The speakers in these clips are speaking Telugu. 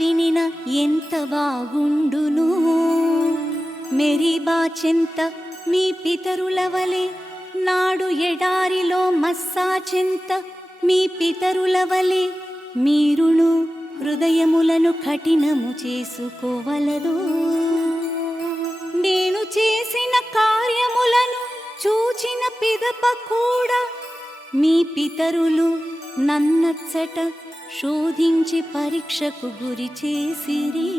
వినిన ఎంత బాగుండును. మెరీబా చెంత మీ పితరుల వలె, నాడు ఎడారిలో మస్సా చెంత మీ పితరుల వలె మీరును హృదయములను కఠినము చేసుకోవలదు. నేను చేసిన కార్యములను చూచిన పిదప కూడా మీ పితరులు నన్నచ్చట శోధించి పరీక్షకు గురి చేసిరి.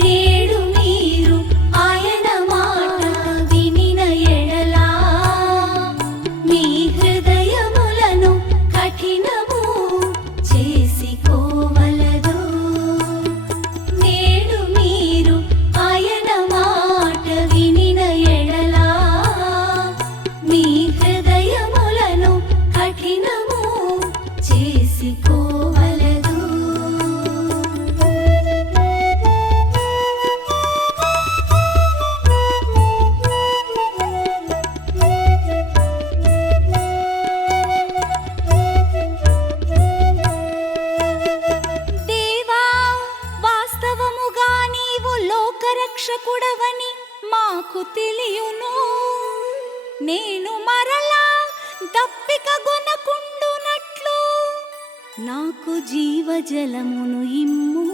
నేడు మీరు ఆయన మాట వినిన ఎడలా మీ హృదయములను కఠినము చేసుకోవలదు. నేడు మీరు ఆయన మాట వినిన ఎడలా మీ హృదయములను కఠినము చేసుకోవలదు. దేవా, వాస్తవముగా నీవు లోకరక్షకుడవని మాకు తెలియును. నేను మరలా దప్పిక గొనకుండునట్లు నాకు జీవజలమును ఇమ్ము.